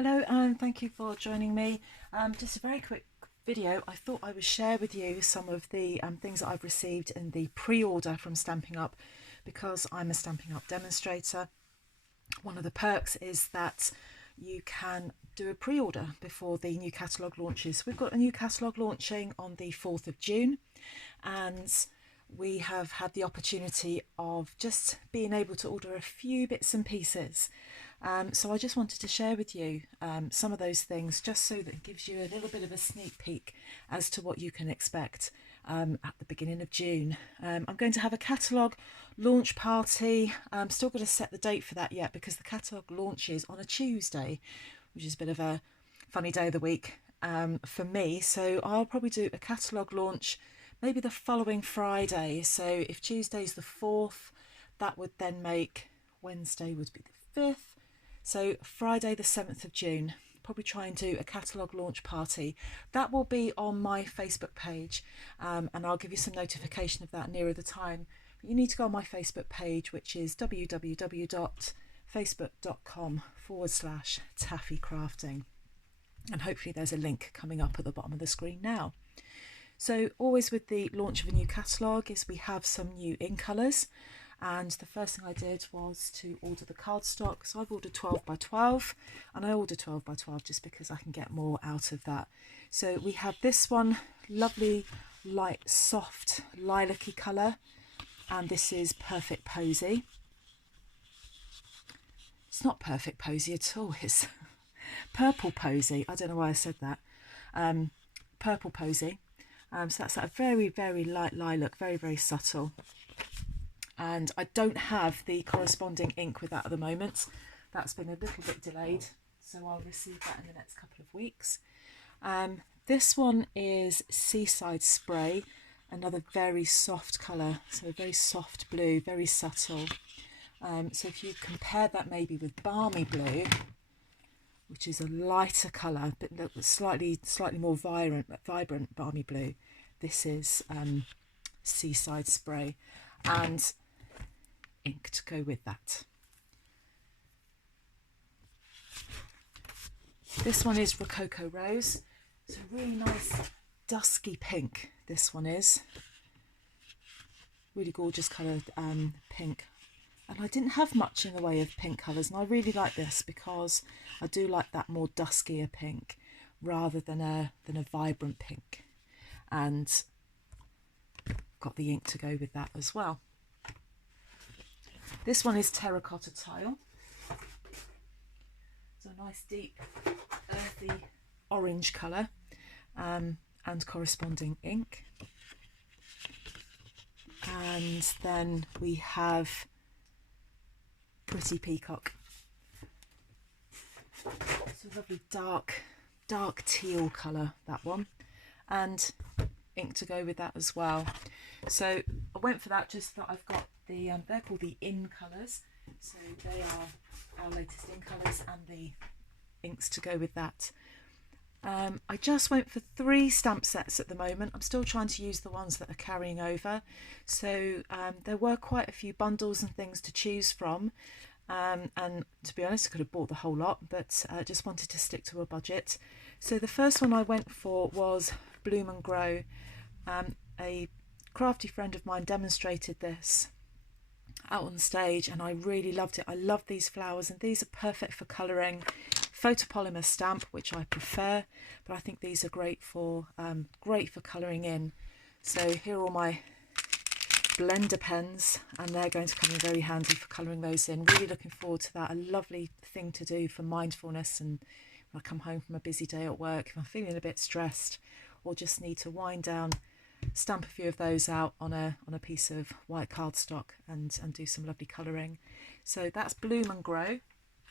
Hello and thank you for joining me. Just a very quick video. I thought I would share with you some of the things that I've received in the pre-order from Stampin' Up because I'm a Stampin' Up demonstrator. One of the perks is that you can do a pre-order before the new catalogue launches. We've got a new catalogue launching on the 4th of June and we have had the opportunity of just being able to order a few bits and pieces. So I just wanted to share with you some of those things just so that it gives you a little bit of a sneak peek as to what you can expect at the beginning of June. I'm going to have a catalogue launch party. I'm still going to set the date for that yet because the catalogue launches on a Tuesday, which is a bit of a funny day of the week for me. So I'll probably do a catalogue launch maybe the following Friday. So if Tuesday's the 4th, that would then make Wednesday would be the 5th. So Friday the 7th of June, probably try and do a catalogue launch party. That will be on my Facebook page and I'll give you some notification of that nearer the time. But you need to go on my Facebook page, which is www.facebook.com/taffycrafting. And hopefully there's a link coming up at the bottom of the screen now. So always with the launch of a new catalogue is we have some new in colours. And the first thing I did was to order the cardstock. So I've ordered 12 by 12 and I ordered 12 by 12 just because I can get more out of that. So we have this one, lovely light soft lilac-y colour, and this is Perfect Posy. It's not Perfect Posy at all, it's Purple Posy. I don't know why I said that. Purple Posy. So that's a very, very light lilac, very, very subtle. And I don't have the corresponding ink with that at the moment. That's been a little bit delayed, so I'll receive that in the next couple of weeks. This one is Seaside Spray, another very soft colour, so a very soft blue, very subtle. So if you compare that maybe with Balmy Blue, which is a lighter colour, but slightly more vibrant Balmy Blue, this is Seaside Spray. And ink to go with that. This one is Rococo Rose. It's a really nice dusky pink, this one is. Really gorgeous coloured pink. And I didn't have much in the way of pink colours, and I really like this because I do like that more duskier pink rather than a vibrant pink. And got the ink to go with that as well. This one is Terracotta Tile. It's a nice deep earthy orange colour and corresponding ink. And then we have Pretty Peacock. It's a lovely dark teal colour, that one, and ink to go with that as well. So I went for that just that I've got the they're called the in colours, so they are our latest in colours and the inks to go with that. I just went for 3 stamp sets at the moment. I'm still trying to use the ones that are carrying over, so there were quite a few bundles and things to choose from, and to be honest I could have bought the whole lot, but I just wanted to stick to a budget. So the first one I went for was Bloom and Grow. A crafty friend of mine demonstrated this out on stage and I really loved it. I love these flowers and these are perfect for colouring. Photopolymer stamp, which I prefer, but I think these are great for colouring in. So here are all my blender pens and they're going to come in very handy for colouring those in. Really looking forward to that. A lovely thing to do for mindfulness, and when I come home from a busy day at work, if I'm feeling a bit stressed or just need to wind down, stamp a few of those out on a piece of white cardstock and do some lovely colouring. So that's Bloom and Grow.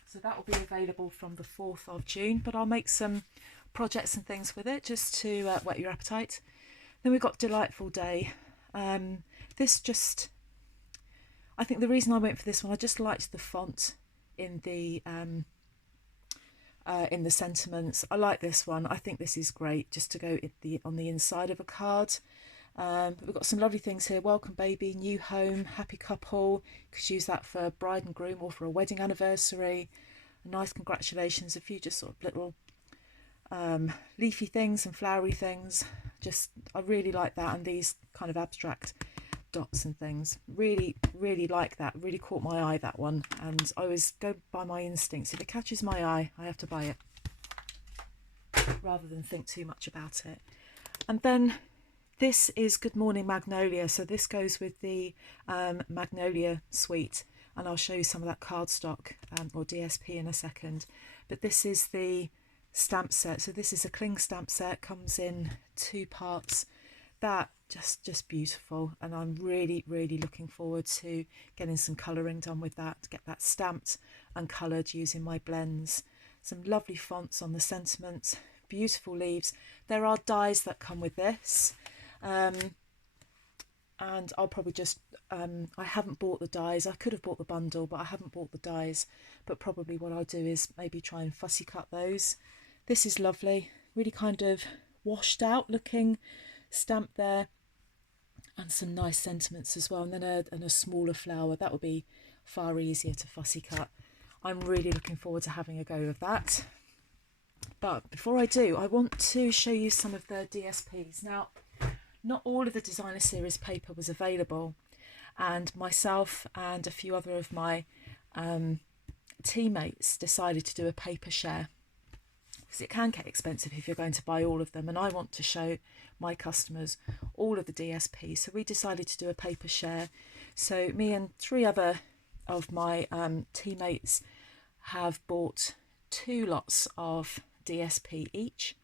So that will be available from the 4th of June, but I'll make some projects and things with it just to whet your appetite. Then we've got Delightful Day. This just, I think the reason I went for this one, I just liked the font in the sentiments. I like this one. I think this is great just to go on the inside of a card. But we've got some lovely things here. Welcome baby, new home, happy couple. You could use that for bride and groom or for a wedding anniversary. a nice congratulations, a few just sort of little leafy things and flowery things. Just, I really like that, and these kind of abstract dots and things, really like that. Really caught my eye, that one, and I always go by my instincts. If it catches my eye, I have to buy it rather than think too much about it. And then this is Good Morning Magnolia, so this goes with the Magnolia suite, and I'll show you some of that cardstock or DSP in a second. But this is the stamp set, so this is a cling stamp set, comes in 2 parts. That just beautiful, and I'm really looking forward to getting some colouring done with that, to get that stamped and coloured using my blends. Some lovely fonts on the sentiment, beautiful leaves. There are dies that come with this, and I'll probably just I haven't bought the dies. I could have bought the bundle, but I haven't bought the dies. But probably what I'll do is maybe try and fussy cut those. This is lovely, really kind of washed out looking stamp there, and some nice sentiments as well, and then a smaller flower. That will be far easier to fussy cut. I'm really looking forward to having a go of that. But before I do, I want to show you some of the DSPs. Now, not all of the designer series paper was available, and myself and a few other of my teammates decided to do a paper share, because it can get expensive if you're going to buy all of them, and I want to show my customers all of the DSPs. So we decided to do a paper share. So me and 3 other of my teammates have bought 2 lots of DSP each,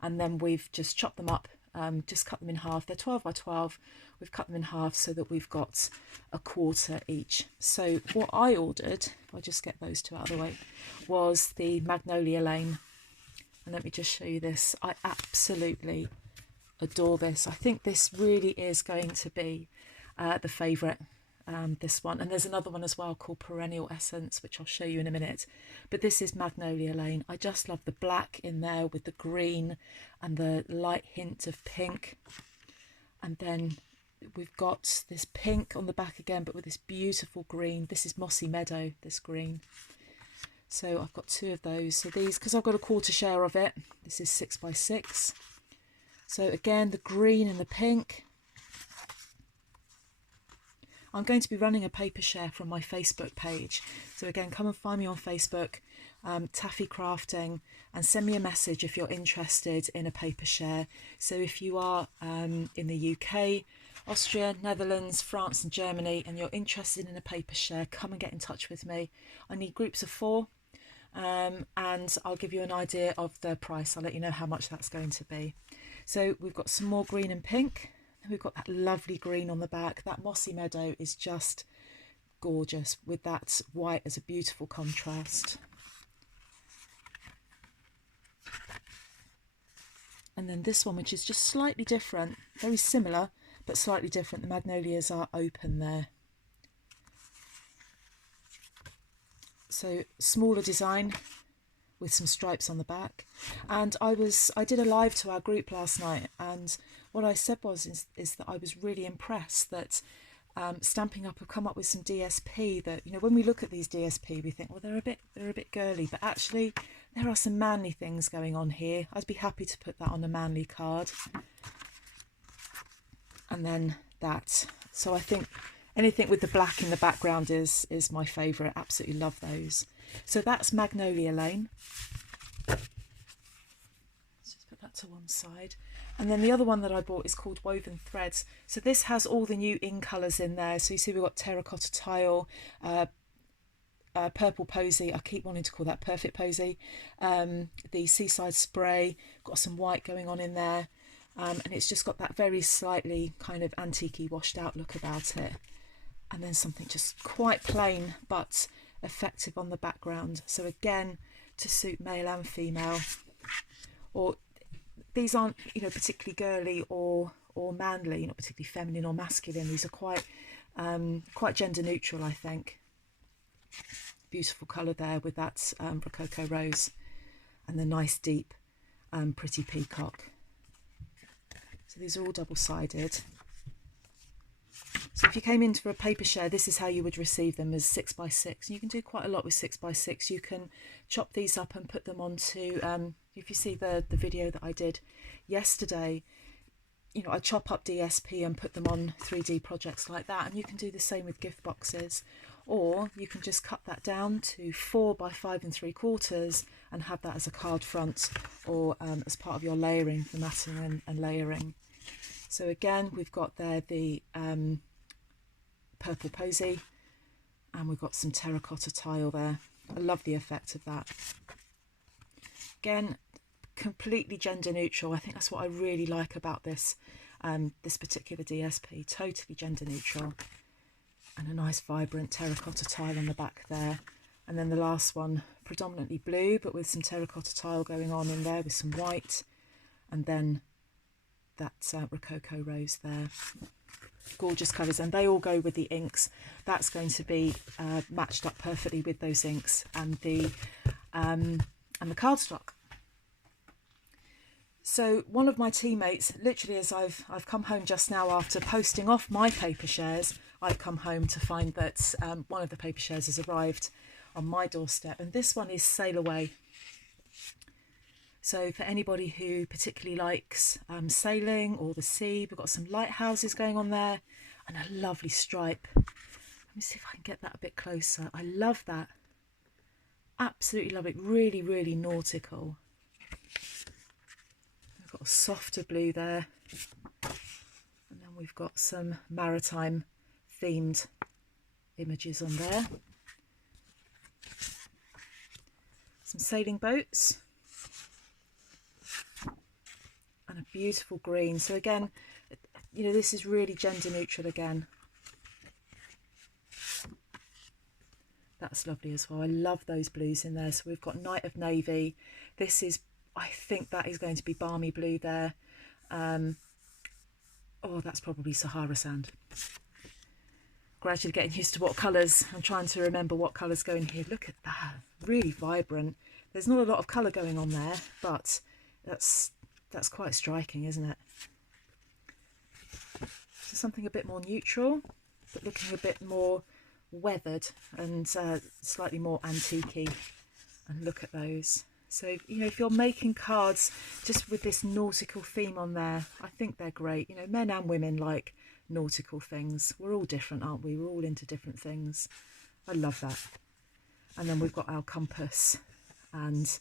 and then we've just chopped them up, just cut them in half. They're 12 by 12. We've cut them in half so that we've got a quarter each. So what I ordered, I'll just get those 2 out of the way, was the Magnolia Lane. And let me just show you this. I absolutely adore this. I think this really is going to be the favourite, this one. And there's another one as well called Perennial Essence, which I'll show you in a minute. But this is Magnolia Lane. I just love the black in there with the green and the light hint of pink. And then we've got this pink on the back again, but with this beautiful green. This is Mossy Meadow, this green. So I've got 2 of those. So these, because I've got a quarter share of it, this is 6 by 6. So again, the green and the pink. I'm going to be running a paper share from my Facebook page. So again, come and find me on Facebook, Taffy Crafting, and send me a message if you're interested in a paper share. So if you are in the UK, Austria, Netherlands, France and Germany, and you're interested in a paper share, come and get in touch with me. I need groups of 4. And I'll give you an idea of the price. I'll let you know how much that's going to be. So we've got some more green and pink. And we've got that lovely green on the back. That Mossy Meadow is just gorgeous with that white as a beautiful contrast. And then this one, which is just slightly different, very similar, but slightly different. The magnolias are open there. So smaller design with some stripes on the back. And I did a live to our group last night, and what I said is that I was really impressed that Stampin' Up have come up with some DSP that, you know, when we look at these DSP we think, well, they're a bit girly, but actually there are some manly things going on here. I'd be happy to put that on a manly card. And then that. So I think anything with the black in the background is my favourite. Absolutely love those. So that's Magnolia Lane. Let's just put that to one side. And then the other one that I bought is called Woven Threads. So this has all the new in colours in there. So you see we've got terracotta tile, purple posy. I keep wanting to call that perfect posy. The seaside spray, got some white going on in there. And it's just got that very slightly kind of antique-y washed out look about it. And then something just quite plain but effective on the background. So again, to suit male and female. Or these aren't, you know, particularly girly or manly, not particularly feminine or masculine. These are quite gender neutral, I think. Beautiful colour there with that Rococo Rose and the nice deep pretty peacock. So these are all double-sided. So if you came in for a paper share, this is how you would receive them, as 6x6. You can do quite a lot with 6x6. You can chop these up and put them onto, if you see the video that I did yesterday, you know, I chop up DSP and put them on 3D projects like that. And you can do the same with gift boxes. Or you can just cut that down to 4 by 5 3/4 and have that as a card front, or as part of your layering, the matting and layering. So again, we've got there the purple posy, and we've got some terracotta tile there. I love the effect of that. Again, completely gender neutral. I think that's what I really like about this this particular DSP. Totally gender neutral. And a nice vibrant terracotta tile on the back there. And then the last one, predominantly blue, but with some terracotta tile going on in there with some white. And then that Rococo rose there. Gorgeous colours, and they all go with the inks. That's going to be matched up perfectly with those inks and the cardstock. So one of my teammates, literally as I've come home just now after posting off my paper shares, I've come home to find that one of the paper shares has arrived on my doorstep, and this one is Sail Away. So for anybody who particularly likes sailing or the sea, we've got some lighthouses going on there and a lovely stripe. Let me see if I can get that a bit closer. I love that. Absolutely love it. Really, really nautical. We've got a softer blue there. And then we've got some maritime themed images on there. Some sailing boats. And a beautiful green. So again, you know, this is really gender neutral again. That's lovely as well. I love those blues in there. So we've got Night of Navy. This is, I think that is going to be balmy blue there. Oh, that's probably Sahara sand. Gradually getting used to what colours. I'm trying to remember what colours go in here. Look at that. Really vibrant. There's not a lot of colour going on there, but that's quite striking, isn't it? So something a bit more neutral, but looking a bit more weathered and slightly more antique-y. And look at those. So, you know, if you're making cards just with this nautical theme on there, I think they're great. You know, men and women like nautical things. We're all different, aren't we? We're all into different things. I love that. And then we've got our compass, and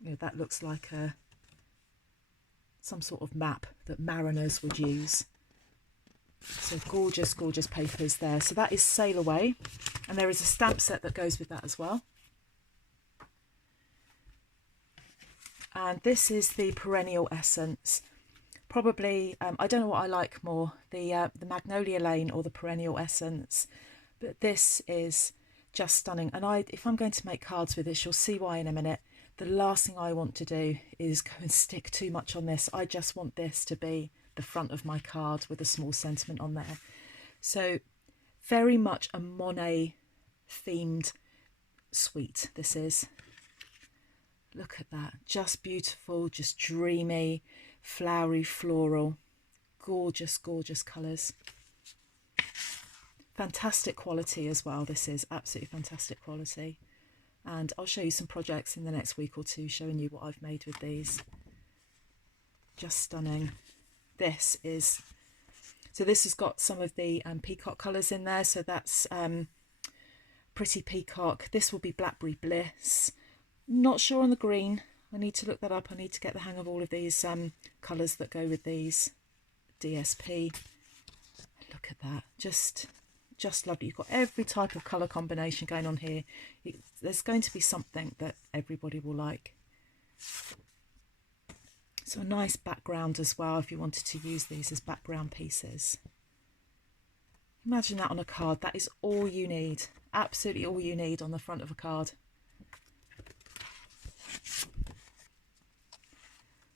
you know, that looks like some sort of map that mariners would use. So gorgeous, gorgeous papers there. So that is Sail Away, and there is a stamp set that goes with that as well. And this is the Perennial Essence. Probably, I don't know what I like more, the Magnolia Lane or the Perennial Essence, but this is just stunning. And if I'm going to make cards with this, you'll see why in a minute. The last thing I want to do is go and stick too much on this. I just want this to be the front of my card with a small sentiment on there. So very much a Monet themed suite this is. Look at that, just beautiful, just dreamy, flowery, floral, gorgeous, gorgeous colours. Fantastic quality as well, this is absolutely fantastic quality. And I'll show you some projects in the next week or two showing you what I've made with these. Just stunning. This has got some of the peacock colours in there, so that's Pretty Peacock. This will be Blackberry Bliss. Not sure on the green. I need to look that up. I need to get the hang of all of these colours that go with these. DSP. Look at that. Just lovely. You've got every type of colour combination going on here. There's going to be something that everybody will like. So a nice background as well if you wanted to use these as background pieces. Imagine that on a card. That is all you need. Absolutely all you need on the front of a card.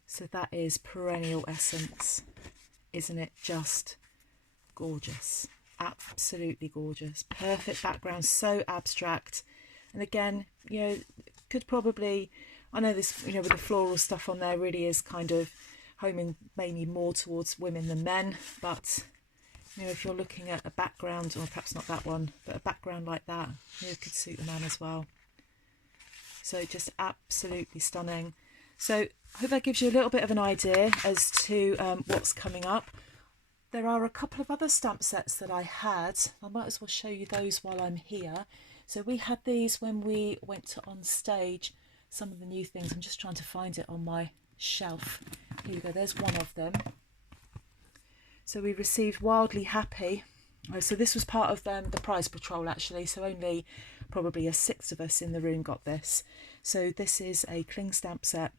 So that is Perennial Essence. Isn't it just gorgeous? Absolutely gorgeous. Perfect background, so abstract. And again, you know, could probably, I know this, you know, with the floral stuff on there really is kind of homing mainly more towards women than men, but You know, if you're looking at a background, or perhaps not that one, but a background like that, you know, could suit the man as well. So just absolutely stunning. So I hope that gives you a little bit of an idea as to what's coming up. There are a couple of other stamp sets that I had. I might as well show you those while I'm here. So we had these when we went to On Stage. Some of the new things, I'm just trying to find it on my shelf. Here we go, there's one of them. So we received Wildly Happy. So this was part of the prize patrol actually, so only probably a sixth of us in the room got this. So this is a cling stamp set,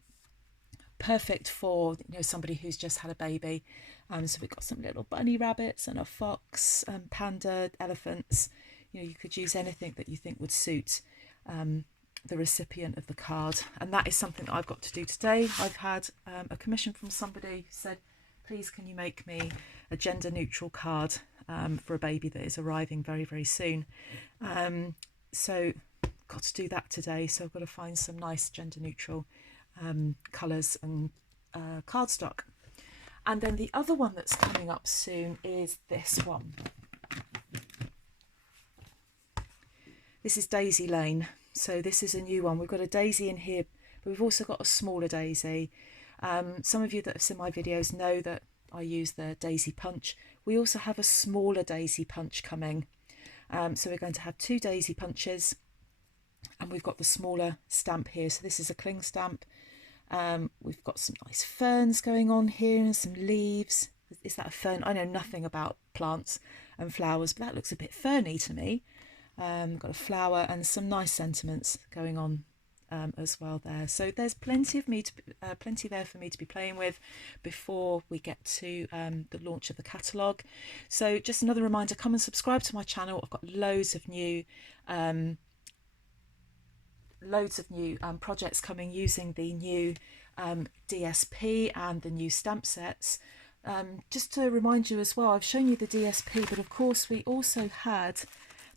perfect for, you know, somebody who's just had a baby. So we've got some little bunny rabbits and a fox, panda, elephants. You know, you could use anything that you think would suit the recipient of the card, and that is something that I've got to do today. I've had a commission from somebody who said, please can you make me a gender neutral card for a baby that is arriving very, very soon. So got to do that today, so I've got to find some nice gender neutral colours and cardstock. And then the other one that's coming up soon is this one. This is Daisy Lane. So this is a new one. We've got a daisy in here, but we've also got a smaller daisy. Some of you that have seen my videos know that I use the daisy punch. We also have a smaller daisy punch coming. So we're going to have two daisy punches, and we've got the smaller stamp here. So this is a cling stamp. We've got some nice ferns going on here and some leaves. Is that a fern? I know nothing about plants and flowers, but that looks a bit ferny to me. Got a flower and some nice sentiments going on as well there. So there's plenty there for me to be playing with before we get to the launch of the catalogue. So just another reminder, come and subscribe to my channel. I've got loads of new projects coming using the new DSP and the new stamp sets. Just to remind you as well, I've shown you the DSP, but of course we also had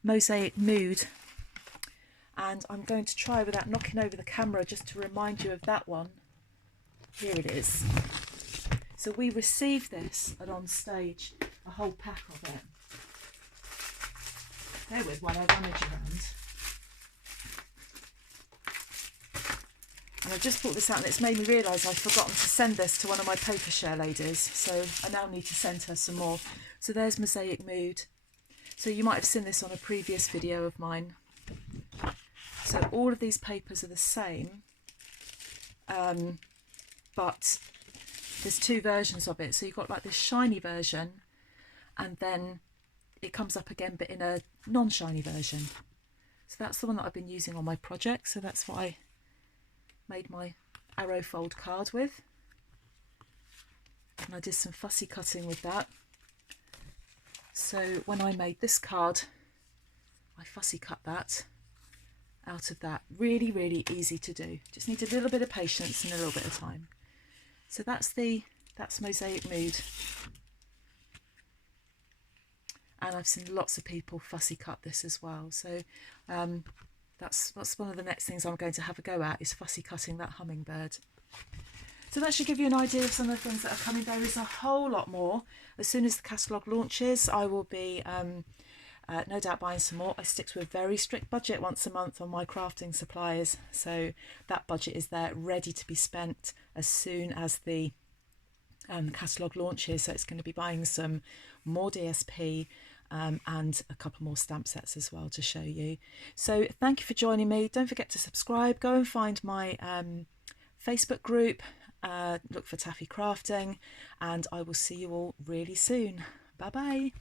Mosaic Mood, and I'm going to try without knocking over the camera just to remind you of that one. Here it is. So we received this at On Stage, a whole pack of it. Bear with while I rummage around. And I've just brought this out and it's made me realise I've forgotten to send this to one of my paper share ladies, so I now need to send her some more. So there's Mosaic Mood. So you might have seen this on a previous video of mine. So all of these papers are the same, but there's two versions of it. So you've got like this shiny version, and then it comes up again but in a non-shiny version. So that's the one that I've been using on my project. So that's what I made my arrow fold card with. And I did some fussy cutting with that. So when I made this card, I fussy cut that out of that. Really, really easy to do. Just need a little bit of patience and a little bit of time. So that's Mosaic Mood. And I've seen lots of people fussy cut this as well. So that's one of the next things I'm going to have a go at, is fussy cutting that hummingbird. So that should give you an idea of some of the things that are coming. There is a whole lot more. As soon as the catalogue launches, I will be no doubt buying some more. I stick to a very strict budget once a month on my crafting supplies. So that budget is there ready to be spent as soon as the catalogue launches. So it's going to be buying some more DSP and a couple more stamp sets as well to show you. So thank you for joining me. Don't forget to subscribe. Go and find my Facebook group. Look for Taffy Crafting, and I will see you all really soon. Bye bye.